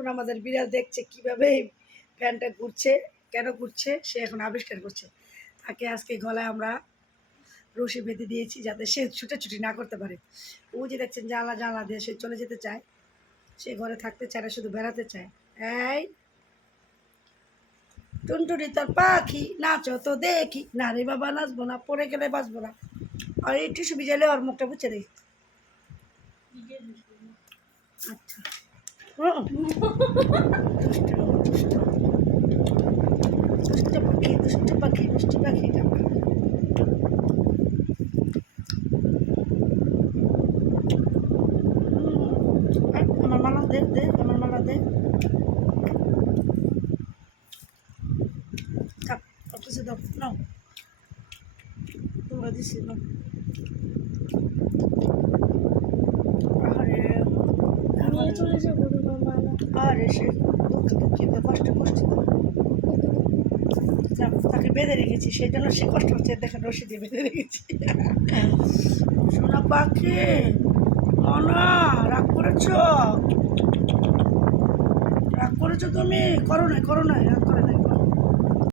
এখন আমাদের বিড়াল দেখছে কিভাবে ফ্যানটা ঘুরছে, কেন ঘুরছে সে এখন আবিষ্কার করছে। তাকে আজকে গলায় আমরা রশি বেঁধে দিয়েছি যাতে সে ছুটাছুটি না করতে পারে। ও যে দেখছেন জানলা জানলা দিয়ে সে চলে যেতে চায়, সে ঘরে থাকতে চায় না, শুধু বেড়াতে চায়। এই টুনটুনি তোর পাখি নাচো তো দেখি, না রে বাবা নাচবো না, পড়ে গেলে বাঁচবো না। আর এই টিস্যু ভিজাইলে ওর মুখটা বুঝে রে। আচ্ছা দুষ্ট পাখি দুষ্ট পাখি মিষ্টি পাখি আমার মালা দে দে, আমার মালা দে। কাপ কিছু দাও নাও, তোমরা দিছি নাও। নিয়ে চলে যাবো তোমার মালা। আরে সে দুঃখিত কষ্ট করছে, তাকে বেঁধে রেখেছি, সেই জন্য সে কষ্ট হচ্ছে। দেখেন রশি দিয়ে বেঁধে রেখেছি। সোনা পাখি মনা রাগ করেছ, রাগ করেছো তুমি? করো না রাগ